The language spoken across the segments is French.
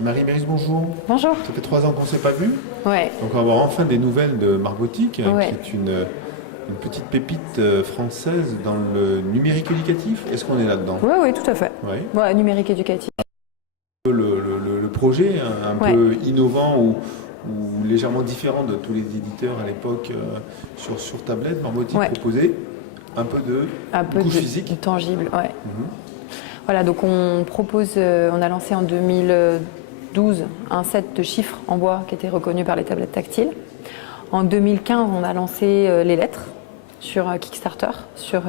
Marie-Mérisse, bonjour. Bonjour. Ça fait 3 ans qu'on ne s'est pas vu. Ouais. Donc on va avoir enfin des nouvelles de Marbotique, Ouais. qui est une petite pépite française dans le numérique éducatif. Est-ce qu'on est là-dedans? Oui, oui, tout à fait. Oui. Ouais, numérique éducatif. Le projet un Ouais. peu innovant ou légèrement différent de tous les éditeurs à l'époque sur tablette, Marbotique Ouais. proposait un peu Un peu couche physique. tangible, ouais. Mhm. Voilà, donc on propose, on a lancé en 2012 un set de chiffres en bois qui était reconnu par les tablettes tactiles. En 2015, on a lancé les lettres sur Kickstarter, sur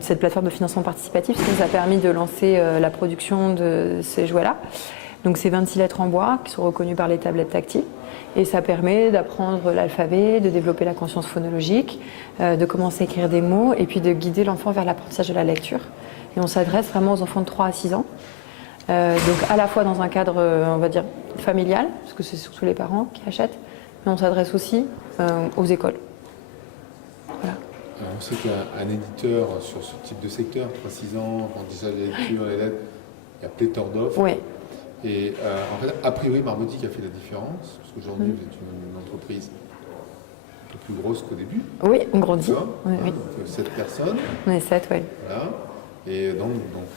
cette plateforme de financement participatif, ce qui nous a permis de lancer la production de ces jouets-là. Donc c'est 26 lettres en bois qui sont reconnues par les tablettes tactiles. Et ça permet d'apprendre l'alphabet, de développer la conscience phonologique, de commencer à écrire des mots et puis de guider l'enfant vers l'apprentissage de la lecture. Et on s'adresse vraiment aux enfants de 3 à 6 ans. Donc à la fois dans un cadre, on va dire, familial, parce que c'est surtout les parents qui achètent, mais on s'adresse aussi aux écoles. Voilà. Alors, on sait qu'un éditeur sur ce type de secteur, 3-6 ans, apprentissage de la lecture, les lettres, il y a pléthore d'offres. Ouais. Et en fait, a priori, Marbotique a fait la différence, parce qu'aujourd'hui, vous êtes une entreprise un peu plus grosse qu'au début. Oui, on grandit. Ça, Oui, hein, oui. donc 7 personnes, On est 7, oui. voilà. Et donc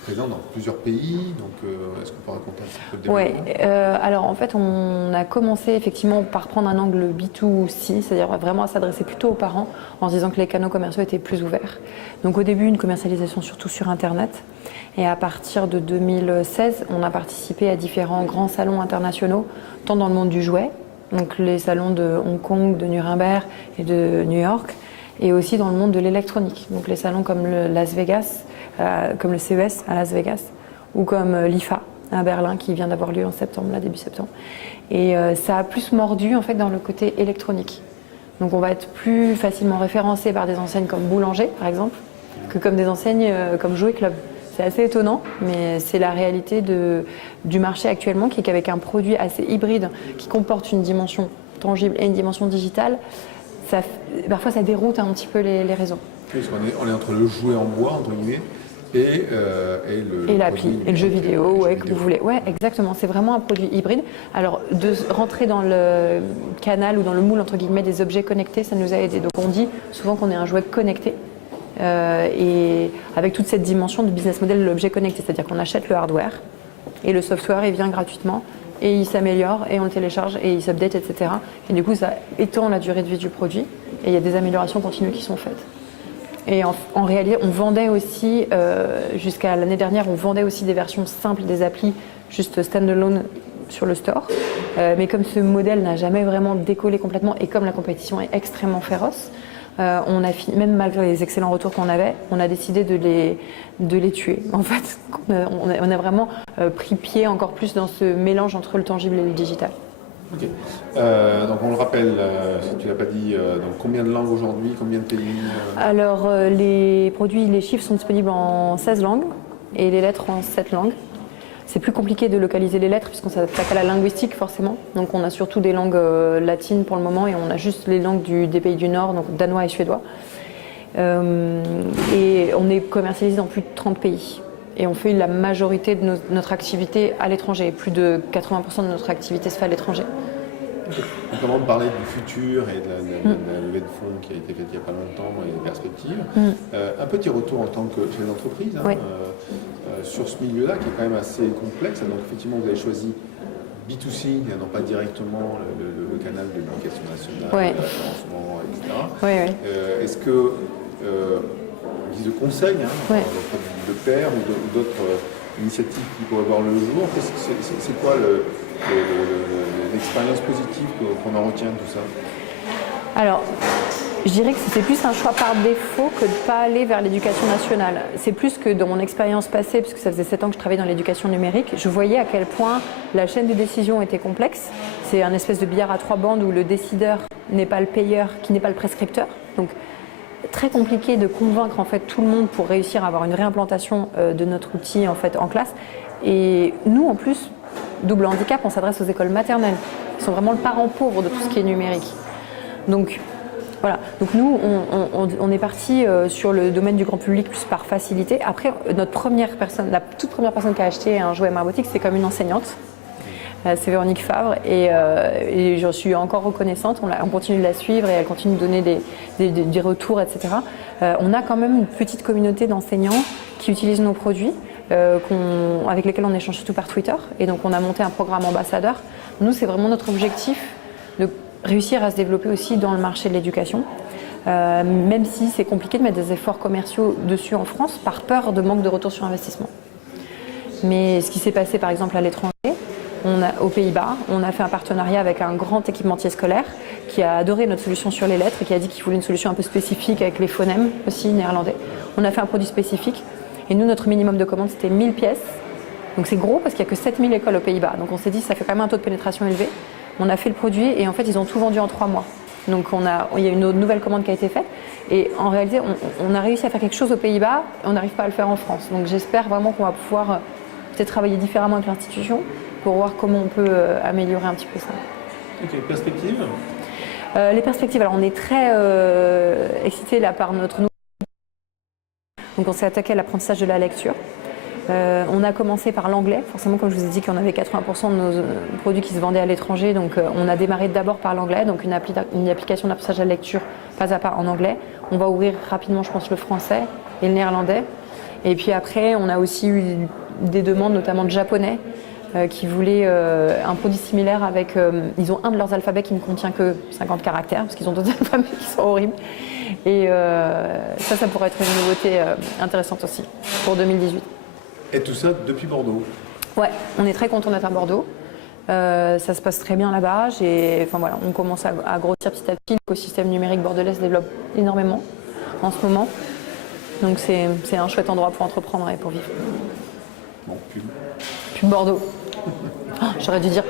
présent dans plusieurs pays. Donc, est-ce qu'on peut raconter un petit peu le Ouais, développement? alors en fait, on a commencé effectivement par prendre un angle B2C, c'est-à-dire vraiment à s'adresser plutôt aux parents en se disant que les canaux commerciaux étaient plus ouverts. Donc au début, une commercialisation surtout sur Internet. Et à partir de 2016, on a participé à différents grands salons internationaux, tant dans le monde du jouet, donc les salons de Hong Kong, de Nuremberg et de New York, et aussi dans le monde de l'électronique, donc les salons comme le Las Vegas, comme le CES à Las Vegas, ou comme l'IFA à Berlin qui vient d'avoir lieu en septembre, là, début septembre. Et ça a plus mordu en fait dans le côté électronique. Donc on va être plus facilement référencé par des enseignes comme Boulanger par exemple, que comme des enseignes comme Jouet Club. C'est assez étonnant, mais c'est la réalité du marché actuellement, qui est qu'avec un produit assez hybride, qui comporte une dimension tangible et une dimension digitale, parfois ça déroute un petit peu les réseaux. Parce qu'on est entre le jouet en bois, entre guillemets, et l'appli, et le jeu vidéo, ouais, que vous voulez. Ouais, exactement. C'est vraiment un produit hybride. Alors, de rentrer dans le canal ou dans le moule, entre guillemets, des objets connectés, ça nous a aidé. Donc, on dit souvent qu'on est un jouet connecté. Et avec toute cette dimension de business model de l'objet connecté, c'est-à-dire qu'on achète le hardware et le software, il vient gratuitement et il s'améliore et on le télécharge et il s'update, etc. Et du coup, ça étend la durée de vie du produit et il y a des améliorations continues qui sont faites. Et en réalité, on vendait aussi, jusqu'à l'année dernière, on vendait aussi des versions simples des applis, juste standalone sur le store. Mais comme ce modèle n'a jamais vraiment décollé complètement et comme la compétition est extrêmement féroce, on a même malgré les excellents retours qu'on avait, on a décidé de les tuer. En fait, on a vraiment pris pied encore plus dans ce mélange entre le tangible et le digital. Ok. Donc on le rappelle, si tu ne l'as pas dit, donc combien de langues aujourd'hui, combien de pays Alors les chiffres sont disponibles en 16 langues et les lettres en 7 langues. C'est plus compliqué de localiser les lettres puisqu'on s'attaque à la linguistique forcément. Donc on a surtout des langues latines pour le moment et on a juste les langues des pays du Nord, donc danois et suédois. Et on est commercialisé dans plus de 30 pays. Et on fait la majorité de notre activité à l'étranger. Plus de 80% de notre activité se fait à l'étranger. Donc avant de parler du futur et de la levée de fonds qui a été faite il n'y a pas longtemps et des perspectives, un petit retour en tant que chef d'entreprise sur ce milieu-là qui est quand même assez complexe. Donc effectivement vous avez choisi B2C, non pas directement le canal de l'éducation nationale, le financement, etc. Est-ce que guise de conseil, de pairs ou d'autres initiatives qui pourraient voir le jour, c'est quoi l'expérience positive qu'on en retient de tout ça? Alors, je dirais que c'était plus un choix par défaut que de ne pas aller vers l'éducation nationale. C'est plus que dans mon expérience passée, puisque ça faisait 7 ans que je travaillais dans l'éducation numérique, je voyais à quel point la chaîne de décision était complexe. C'est un espèce de billard à 3 bandes où le décideur n'est pas le payeur, qui n'est pas le prescripteur. Donc, très compliqué de convaincre en fait tout le monde pour réussir à avoir une réimplantation de notre outil en fait en classe. Et nous en plus, double handicap, on s'adresse aux écoles maternelles, qui sont vraiment le parent pauvre de tout ce qui est numérique. Donc voilà. Donc nous, on est parti sur le domaine du grand public plus par facilité. Après, la toute première personne qui a acheté un jouet Marbotique, c'est comme une enseignante C'est Véronique Favre et je suis encore reconnaissante. On continue de la suivre et elle continue de donner des retours, etc. On a quand même une petite communauté d'enseignants qui utilisent nos produits, avec lesquels on échange surtout par Twitter. Et donc on a monté un programme ambassadeur. Nous, c'est vraiment notre objectif de réussir à se développer aussi dans le marché de l'éducation. Même si c'est compliqué de mettre des efforts commerciaux dessus en France par peur de manque de retour sur investissement. Mais ce qui s'est passé par exemple à l'étranger, aux Pays-Bas, on a fait un partenariat avec un grand équipementier scolaire qui a adoré notre solution sur les lettres et qui a dit qu'il voulait une solution un peu spécifique avec les phonèmes aussi néerlandais. On a fait un produit spécifique et nous, notre minimum de commande, c'était 1000 pièces. Donc c'est gros parce qu'il n'y a que 7000 écoles aux Pays-Bas. Donc on s'est dit ça fait quand même un taux de pénétration élevé. On a fait le produit et en fait ils ont tout vendu en 3 mois. Donc il y a une nouvelle commande qui a été faite et en réalité on a réussi à faire quelque chose aux Pays-Bas et on n'arrive pas à le faire en France. Donc j'espère vraiment qu'on va pouvoir peut-être travailler différemment avec l'institution pour voir comment on peut améliorer un petit peu ça. Ok, perspectives les perspectives, alors on est très excités là par notre nouveau. Donc on s'est attaqué à l'apprentissage de la lecture. On a commencé par l'anglais, forcément comme je vous ai dit qu'on avait 80% de nos produits qui se vendaient à l'étranger, donc on a démarré d'abord par l'anglais, donc une application d'apprentissage de la lecture pas à pas en anglais. On va ouvrir rapidement je pense le français et le néerlandais. Et puis après on a aussi eu des demandes notamment de japonais qui voulaient un produit similaire avec... ils ont un de leurs alphabets qui ne contient que 50 caractères, parce qu'ils ont d'autres alphabets qui sont horribles. Et ça pourrait être une nouveauté intéressante aussi pour 2018. Et tout ça depuis Bordeaux? Ouais, on est très content d'être à Bordeaux. Ça se passe très bien là-bas. Enfin, voilà, on commence à grossir petit à petit. L'écosystème numérique bordelais se développe énormément en ce moment. Donc c'est un chouette endroit pour entreprendre et pour vivre. Bon, Pub Bordeaux. Oh, j'aurais dû dire